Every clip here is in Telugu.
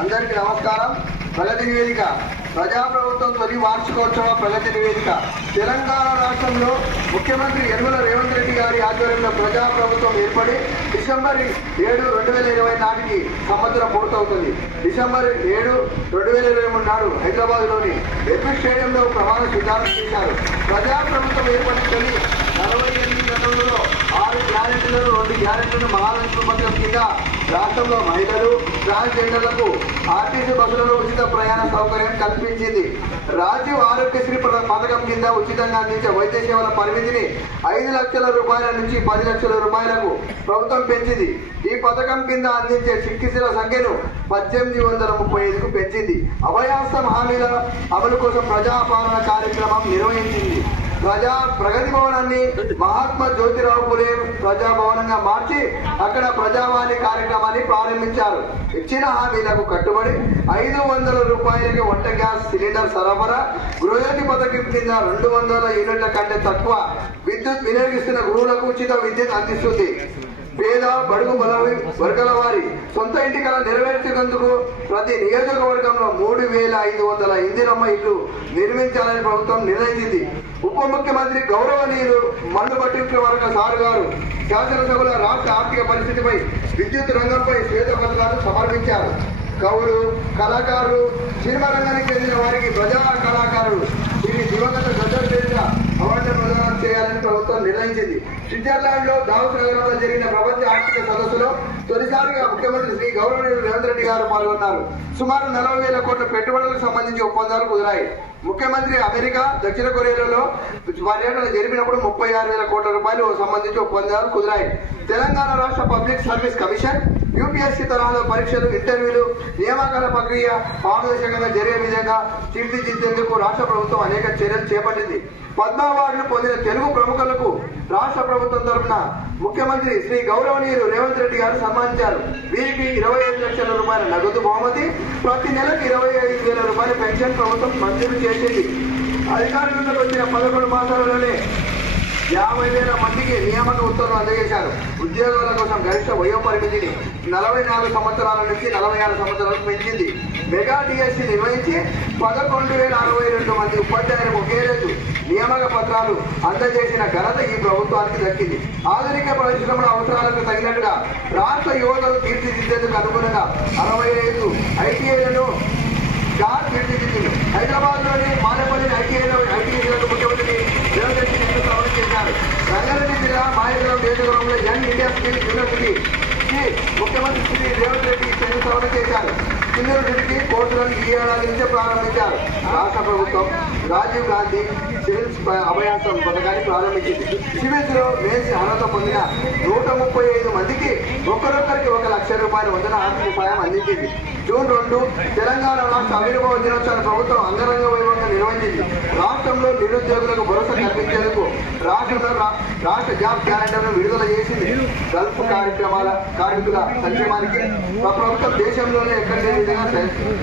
అందరికీ నమస్కారం. ప్రగతి నివేదిక. ప్రజాప్రభుత్వం తొలి వార్షికోత్సవ ప్రగతి నివేదిక. తెలంగాణ రాష్ట్రంలో ముఖ్యమంత్రి యనుమల రేవంత్ రెడ్డి గారి ఆధ్వర్యంలో ప్రజాప్రభుత్వం ఏర్పడి డిసెంబర్ ఏడు రెండు వేల ఇరవై నాటికి సంవత్సరం పూర్తవుతుంది. డిసెంబర్ ఏడు రెండు వేల ఇరవై మూడు నాడు హైదరాబాద్లోని ఎపిక్ స్టేడియంలో ప్రమాణ స్వీకారం చేశారు. ప్రజాప్రభుత్వం ఏర్పడిన నలభై ఎనిమిది గంటలలో ఆరు గ్యారెంటీలను రెండు గ్యారెంటీలను మహాలక్ష్మి పథకం కింద రాష్ట్రంలో మహిళలు ట్రాన్స్జెండర్లకు ఆర్టీసీ బస్సులలో ఉచిత ప్రయాణ సౌకర్యం కల్పించింది. రాజీవ్ ఆరోగ్యశ్రీ పథకం కింద ఉచితంగా అందించే వైద్య సేవల పరిమితిని ఐదు లక్షల రూపాయల నుంచి పది లక్షల రూపాయలకు ప్రభుత్వం పెంచింది. ఈ పథకం కింద అందించే చికిత్సల సంఖ్యను పద్దెనిమిది వందల ముప్పై ఐదుకు పెంచింది. అభయాస్తం హామీల అమలు కోసం ప్రజాపాలన కార్యక్రమం నిర్వహించింది. ప్రజా ప్రగతి భవనాన్ని మహాత్మా జ్యోతిరావు పులే ప్రజాభవనంగా మార్చి అక్కడ ప్రజావాణి కార్యక్రమాన్ని ప్రారంభించారు. ఇచ్చిన హామీలకు కట్టుబడి ఐదు వందల రూపాయలకి వంట గ్యాస్ సిలిండర్ సరఫరా గృహజ్యోతి పథకం కింద రెండు వందల యూనిట్ల కంటే తక్కువ విద్యుత్ వినియోగిస్తున్న గృహులకు ఉచిత విద్యుత్ అందిస్తుంది. పేద బడుగు బల వర్గాల వారి సొంత ఇంటికల నెరవేర్చేందుకు ప్రతి నియోజకవర్గంలో మూడు వేల ఐదు వందల ఇందిరమ్మ ఇల్లు నిర్మించాలని ప్రభుత్వం నిర్ణయించింది. ఉప ముఖ్యమంత్రి గౌరవనీయులు మన్నుబట్టి వర్గ సారు గారు శాసనసభలో రాష్ట్ర ఆర్థిక పరిస్థితిపై విద్యుత్ రంగంపై శ్వేతపత్రాలు సమర్పించారు. కవులు కళాకారులు సినిమా రంగానికి చెందిన వారికి ప్రజా కళాకారులు ఇది దివంగత గద్దర్ పేరిట అవార్డులను చేయాలని ప్రభుత్వం నిర్ణయించింది. స్విట్జర్లాండ్లో దావోస్ నగరంలో జరిగిన ప్రపంచ ఆర్థిక సదస్సులో తొలిసారిగా ముఖ్యమంత్రి శ్రీ గౌరవనీయులు రేవంత్ రెడ్డి గారు పాల్గొన్నారు. సుమారు నలభై వేల కోట్ల పెట్టుబడులకు సంబంధించి ఒప్పందాలు కుదిరాయి. ముఖ్యమంత్రి అమెరికా దక్షిణ కొరియాలలో పర్యటన జరిపినప్పుడు ముప్పై ఆరు వేల కోట్ల రూపాయలు సంబంధించి ఒప్పందాలు కుదిరాయి. తెలంగాణ రాష్ట్ర పబ్లిక్ సర్వీస్ కమిషన్ యూపీఎస్సీ తరహాలో పరీక్షలు ఇంటర్వ్యూలు నియామకాల ప్రక్రియ పారదర్శకంగా జరిగే విధంగా తీర్చిదిద్దేందుకు రాష్ట్ర ప్రభుత్వం అనేక చర్యలు చేపట్టింది. పద్మ అవార్డులు పొందిన తెలుగు ప్రముఖులకు రాష్ట్ర ప్రభుత్వం తరఫున ముఖ్యమంత్రి శ్రీ గౌరవనీయులు రేవంత్ రెడ్డి గారు సన్మానించారు. వీరికి ఇరవై ఐదు లక్షల రూపాయల నగదు బహుమతి ప్రతి నెలకు ఇరవై ఐదు వేల రూపాయల పెన్షన్ ప్రభుత్వం మంజూరు చేసింది. అధికారంలోకి వచ్చిన పదకొండు మాసాలలోనే యాభై వేల మందికి నియామక ఉత్తర్వులు అందజేశారు. ఉద్యోగాల కోసం గరిష్ట వయో పరిమితిని నలభై నాలుగు సంవత్సరాల నుంచి నలభై ఆరు సంవత్సరాలకు పెంచింది. మెగా డిఎస్సి నిర్వహించి పదకొండు వేల అరవై రెండు మంది ఉపాధ్యాయులకు ఒకే రోజు నియామక పత్రాలు అందజేసిన ఘనత ఈ ప్రభుత్వానికి దక్కింది. ఆధునిక పరిశ్రమల అవసరాలకు తగినట్టుగా రాష్ట్ర యువతను తీర్చిదిద్దేందుకు అనుగుణంగా అరవై ఐదు ఐటీఐలను జార్ తీర్చిదిద్దింది. హైదరాబాద్లోని మానేపల్లి ఐటీఐలో ఐటీఐలకు ముఖ్యమంత్రి రేవంత్ రెడ్డి శంకుస్థాపన చేశారు రంగారెడ్డి జిల్లా మాయకులం నియోజకవర్గంలో యంగ్ ఇండియా స్కిల్ యూనివర్సిటీ కి ముఖ్యమంత్రి శ్రీ రేవంత్ రెడ్డి శంకుస్థాపన చేశారు యూనివర్సిటీకి కోర్సులను ఈ ఏడాది నుంచే ప్రారంభించారు. రాష్ట్ర ప్రభుత్వం రాజీవ్ గాంధీ సివిల్స్ అభయాసం పథకాన్ని ప్రారంభించింది. సివిల్స్లో మేసి అర్హత పొందిన నూట ముప్పై ఐదు మందికి ఒక్కరొక్కరికి ఒక లక్ష రూపాయల వందల ఆర్థిక సాయం అందించింది. జూన్ రెండు తెలంగాణ రాష్ట్ర ఆవిర్భావ దినోత్సవాన్ని ప్రభుత్వం అంగరంగ వైభవంగా నిర్వహించింది. రాష్ట్రంలో నిరుద్యోగులకు భరోసా కల్పించేందుకు రాష్ట్రంలో రాష్ట్ర జాబ్ క్యాలెండర్ను విడుదల చేసింది. గల్ఫ్ కార్యక్రమాల కార్మికుల సంక్షేమానికి మా ప్రభుత్వం దేశంలోనే ఎక్కడ లేని విధంగా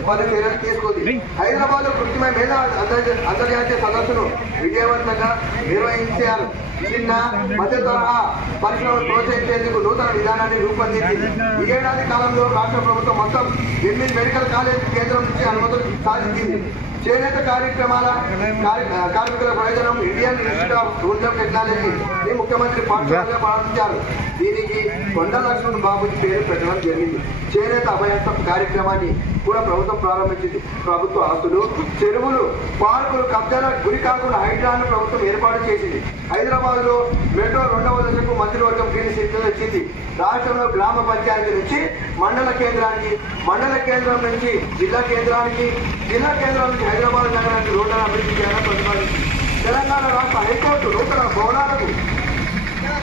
పలు చర్యలు తీసుకుంది. హైదరాబాద్లో కృత్రిమ మీద అంతర్జాతీయ సదస్సును విజయవంతంగా నిర్వహించారు. చిన్న మధ్య తరహా పరిశ్రమలు ప్రోత్సహించేందుకు నూతన విధానాన్ని రూపొందించింది. ఈ ఏడాది కాలంలో రాష్ట్ర ప్రభుత్వం మొత్తం ఎనిమిది మెడికల్ కాలేజ్ కేంద్రం నుంచి అనుమతులు సాధించింది చేనేత కార్యక్రమాల కార్మికుల ప్రయోజనం Indian Institute of Tourism Technology ముఖ్యమంత్రి పాఠశాలగా ప్రారంభించారు. దీనికి కొండ లక్ష్మణ్ బాబు పేరు పెట్టడం జరిగింది. చేనేత అభయస్థం కార్యక్రమాన్ని కూడా ప్రభుత్వం ప్రారంభించింది. ప్రభుత్వ ఆస్తులు చెరువులు పార్కులు కబ్జాలకు గురి కాకుండా హైడ్రాను ప్రభుత్వం ఏర్పాటు చేసింది. హైదరాబాద్లో మెట్రో రెండవ దశకు మంత్రివర్గం గ్రీన్ సిగ్నల్ వచ్చింది రాష్ట్రంలో గ్రామ పంచాయతీ నుంచి మండల కేంద్రానికి మండల కేంద్రం నుంచి జిల్లా కేంద్రానికి జిల్లా కేంద్రం నుంచి హైదరాబాద్ నగరానికి రోడ్లను అభివృద్ధి చేయాలని ప్రతిపాదించింది. తెలంగాణ రాష్ట్ర హైకోర్టు నూతన భవనాల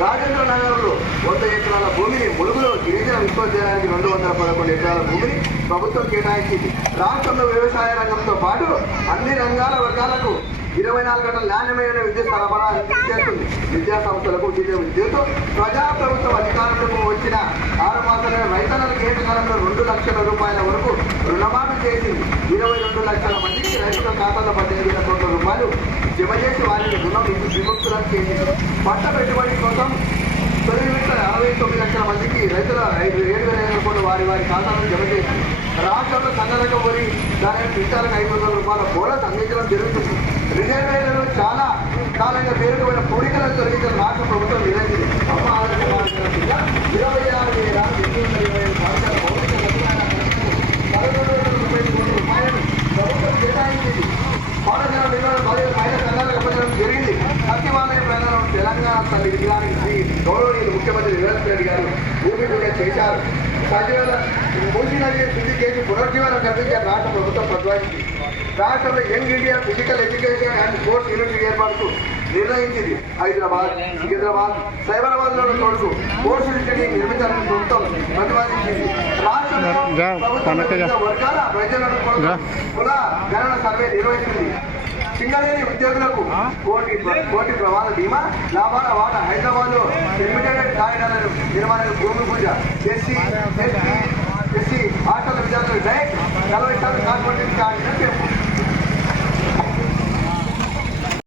రాజేంద్ర నగర్లో వంద ఎకరాల భూమిని ములుగులో గిరిజన విశ్వవిద్యాలయానికి రెండు వందల పదకొండు ఎకరాల భూమిని ప్రభుత్వం కేటాయించింది. రాష్ట్రంలో వ్యవసాయ రంగంతో పాటు అన్ని రంగాల వర్గాలకు ఇరవై నాలుగు గంటల నాణ్యమైన విద్యుత్ సరఫరా చేస్తుంది. విద్యా సంస్థలకు ఉచిత విద్యతో ప్రజా అధికారులకు వచ్చిన ఆరు మాసాలైన రైతన్నలకు ఏకకాలంలో రెండు లక్షల రూపాయల వరకు రుణమాఫీ చేసింది. ఇరవై రెండు లక్షల మందికి రైతుల ఖాతాలో పద్దెనిమిది వేల కోట్ల రూపాయలు జమ చేసి వారిని రుణం విముక్తులకు చేసింది. పంట పెట్టుబడి కోసం తొలి విడత అరవై తొమ్మిది లక్షల మందికి రైతుల ఐదు ఏడు వేల ఐదు కోట్లు వారి వారి ఖాతాలను జమ చేసి రాష్ట్రంలో సన్నరకం పోయి దాని క్వింటాలకు ఐదు వందల రూపాయల బోనస్ అందించడం జరుగుతుంది. రిజర్వేషన్లు చాలా కాలంగా పేరుకుపోయిన కోరికలను తొలగించిన రాష్ట్ర ప్రభుత్వం నిర్ణయించింది అమ్మ ఆరోగ్య మార్గం కింద ఇరవై ఆరు వేల ఎనిమిది వందల ఇరవై ఐదు సంవత్సరాల భౌతిక సదుపాయాల పదకొండు వందల ముప్పై ఐదు కోట్ల రూపాయలను ప్రభుత్వం కేటాయించింది పాఠశాల నిర్వహణ బాధ్యత మహిళా సంఘాలకు అప్పగించడం జరిగింది సత్యవాలయ ప్రధానం తెలంగాణ తల్లి విగ్రహానికి శ్రీ గౌరవనీయులు ముఖ్యమంత్రి రేవంత్ రెడ్డి గారు భూమి పూజ రాష్ట్ర ప్రభుత్వం రాష్ట్రంలో young India physical education and sports university ఏర్పాటుకు నిర్ణయించింది హైదరాబాద్ సికింద్రాబాద్ సైబరాబాద్లో తోడుకు స్పోర్ట్స్ నిర్మించాలని ప్రభుత్వం ప్రతిపాదించింది. రాష్ట్రంలో వర్గాల ప్రజలను జా. కుల గణన సర్వే నిర్వహిస్తుంది సింగరేణి ఉద్యోగులకు కోటి కోటి ప్రమాద బీమా లాభాల వాటా హైదరాబాద్లో లిమిటెడ్ కారిడార్ల భూమి పూజ. ఎస్సీ ఎస్టీ ఎస్సీ హాస్టల్ విద్యార్థులకు డైరెక్ట్ నలభై శాతం కార్పొరేట్